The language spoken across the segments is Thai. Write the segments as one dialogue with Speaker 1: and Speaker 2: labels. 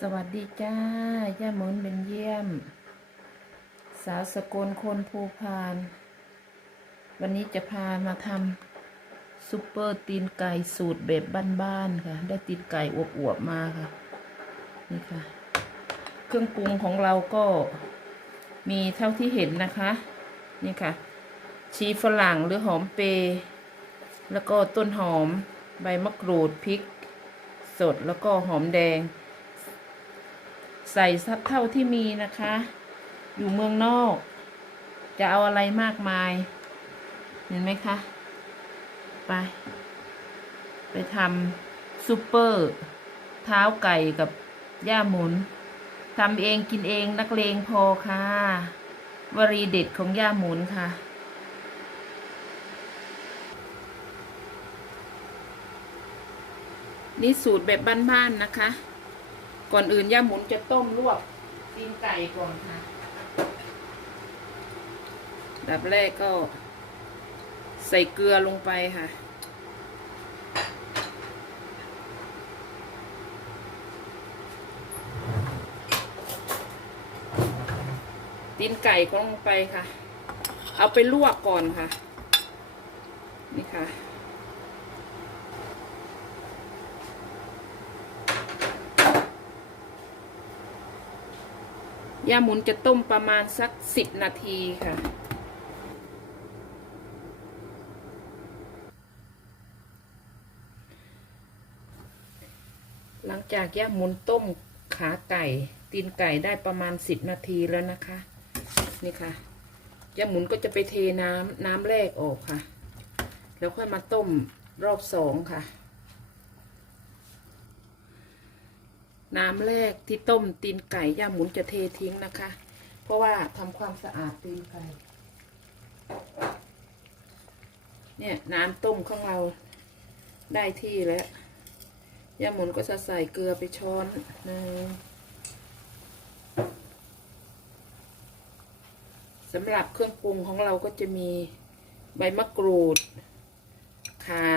Speaker 1: สวัสดีจ้า ย่าหมุนเป็นเยี่ยม สาวสกลคนภูพาน วันนี้จะพามาทำซุปเปอร์ตีนไก่สูตรแบบบ้านๆค่ะ ได้ตีนไก่อวบๆมาค่ะ นี่ค่ะ เครื่องปรุงของเราก็มีเท่าที่เห็นนะคะ นี่ค่ะ ชีฝรั่งหรือหอมเปรแล้วก็ต้นหอม ใบมะกรูดพริก สดแล้วก็หอมแดง ใส่สักเท่าที่มีนะคะ อยู่เมืองนอก จะเอาอะไรมากมาย เห็นไหมคะ ไป ไปทำซุปเปอร์ เท้าไก่กับย่าหมุนทำเองกินเองนักเลงพอค่ะ วรีเด็ดของย่าหมุนค่ะนี่สูตรแบบบ้านๆนะคะ ก่อนอื่นย่าหมุนจะต้มลวกตีนไก่ก่อนค่ะแบบแรกก็ใส่เกลือลงไปค่ะ ตีนไก่ก็ลงไปค่ะ เอาไปลวกก่อนค่ะ นี่ค่ะ ย่าหมุนจะต้มประมาณสักสิบนาทีค่ะ หลังจากย่าหมุนต้มขาไก่ ตีนไก่ได้ประมาณสิบนาทีแล้วนะคะ นี่ค่ะย่าหมุนก็จะไปเทน้ำน้ำแรกออกค่ะ แล้วค่อยมาต้มรอบสองค่ะ น้ำแรกที่ต้มตีนไก่ย่าหมุนจะเททิ้งนะคะ เพราะว่าทำความสะอาดตีนไก่ เนี่ยน้ำต้มของเราได้ที่แล้วย่าหมุนก็จะใส่เกลือไปช้อนหนึงสำหรับเครื่องปรุงของเราก็จะมีใบมะกรูด ข่า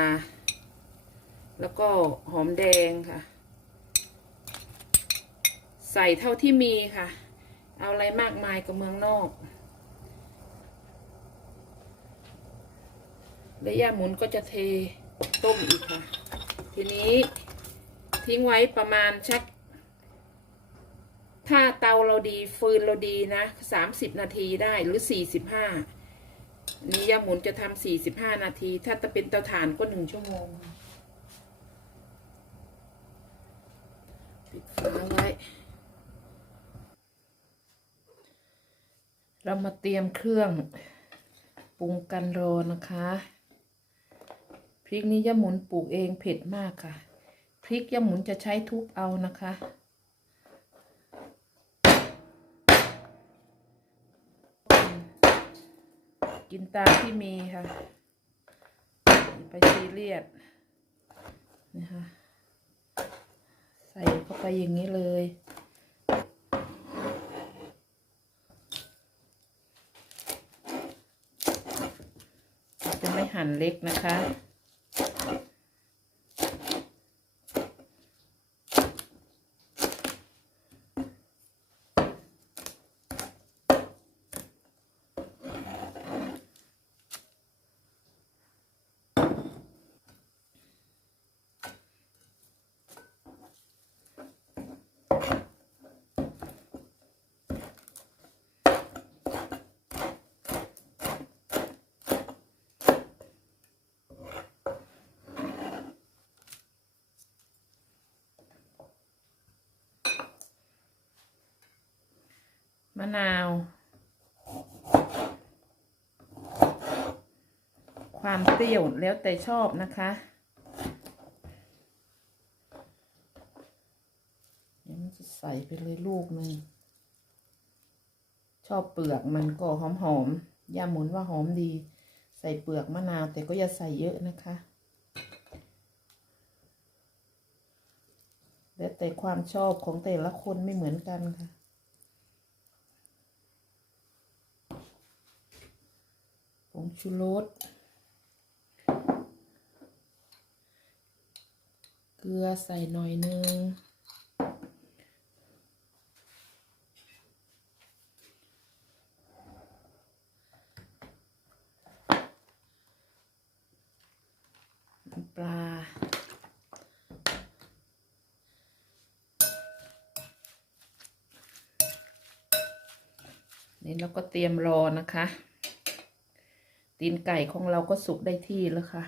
Speaker 1: แล้วก็หอมแดงค่ะ ใส่เท่าที่มีค่ะ เอาอะไรมากมายกับเมืองนอก และย่าหมุนก็จะเทต้มอีกค่ะ ทีนี้ทิ้งไว้ประมาณชัก ถ้าเตาเราดีฟืนเราดีนะสามสิบนาทีได้หรือสี่สิบห้านี้ย่าหมุนจะทำสี่สิบห้านาที ถ้าจะเป็นเตาถ่านก็หนึ่งชั่วโมงปิดฝาไว้ เรามาเตรียมเครื่องปรุงกันรอนะคะพริกนี้ย่าหมุนปลูกเองเผ็ดมากค่ะ พริกย่าหมุนจะใช้ทุบเอานะคะ กินตามที่มีค่ะ ไปซีเรียสนะคะใส่เข้าไปอย่างนี้เลย จะไม่ หั่นเล็กนะคะ มะนาว ความเปรี้ยวแล้วแต่ชอบนะคะเดี๋ยวมันจะใส่ไปเลยลูกหนึ่งชอบเปลือกมันก็หอมหอมย่าหมุนว่าหอมดี ใส่เปลือกมะนาว แต่ก็อย่าใส่เยอะนะคะ แล้วแต่ความชอบของแต่ละคนไม่เหมือนกันค่ะ ชูรส เกลือใส่หน่อยนึง ปลานี่เราก็เตรียมรอนะคะ ตีนไก่ของเราก็สุกได้ที่แล้วค่ะ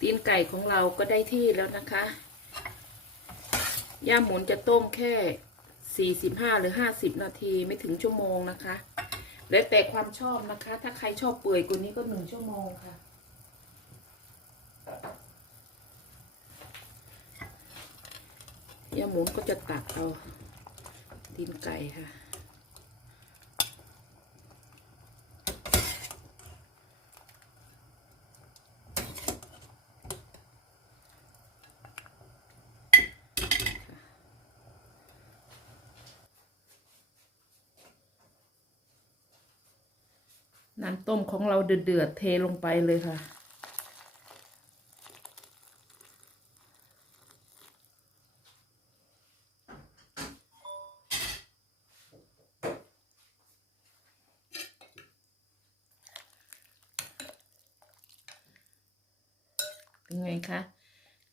Speaker 1: ตีนไก่ของเราก็ได้ที่แล้วนะคะ ย่าหมุนจะต้มแค่ 45 หรือ 50 นาทีไม่ถึงชั่วโมงนะคะ แล้วแต่ความชอบนะคะ ถ้าใครชอบเปื่อยกว่านี้ก็หนึ่งชั่วโมงค่ะย่าหมุนก็จะตักเอา ตีนไก่ค่ะ น้ำต้มของเราเดือดๆเทลงไปเลยค่ะ เป็นไงคะ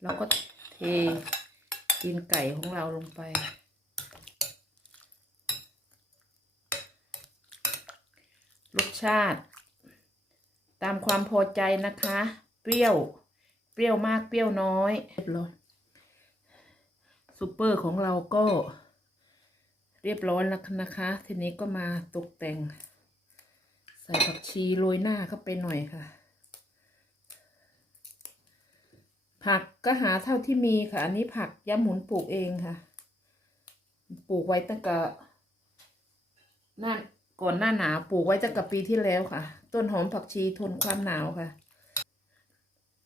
Speaker 1: เราก็เทตีนไก่ของเราลงไป รสชาติ ตามความพอใจนะคะ เปรี้ยว เปรี้ยวมากเปรี้ยวน้อยเรียบร้อยซูเปอร์ของเราก็เรียบร้อยแล้วนะคะ ทีนี้ก็มาตกแต่ง ใส่ผักชีโรยหน้าเข้าไปหน่อยค่ะ ผักก็หาเท่าที่มีค่ะ อันนี้ผักย่าหมุนปลูกเองค่ะ ปลูกไว้ตั้งแต่หน้าก่อนหน้าหนาวปลูกไว้ตั้งแต่ปีที่แล้วค่ะ ต้นหอมผักชีทนความหนาวค่ะ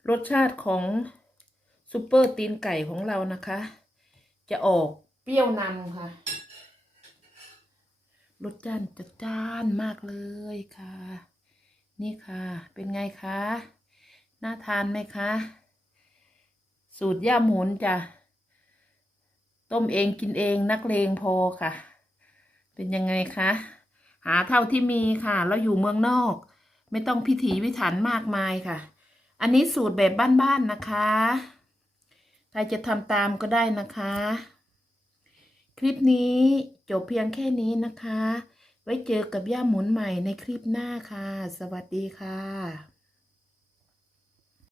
Speaker 1: รสชาติของซูเปอร์ตีนไก่ของเรานะคะ จะออกเปรี้ยวนำค่ะ รสจ้านจัดจ้านมากเลยค่ะ นี่ค่ะ เป็นไงคะ น่าทานไหมคะ สูตรย่าหมุนจ้ะต้มเองกินเองนักเลงพอค่ะ เป็นยังไงคะ หาเท่าที่มีค่ะ เราอยู่เมืองนอก ไม่ต้องพิถีพิถันมากมายค่ะ อันนี้สูตรแบบบ้านๆนะคะใครจะทำตามก็ได้นะคะ คลิปนี้จบเพียงแค่นี้นะคะ ไว้เจอกับย่าหมุนใหม่ในคลิปหน้าค่ะ สวัสดีค่ะ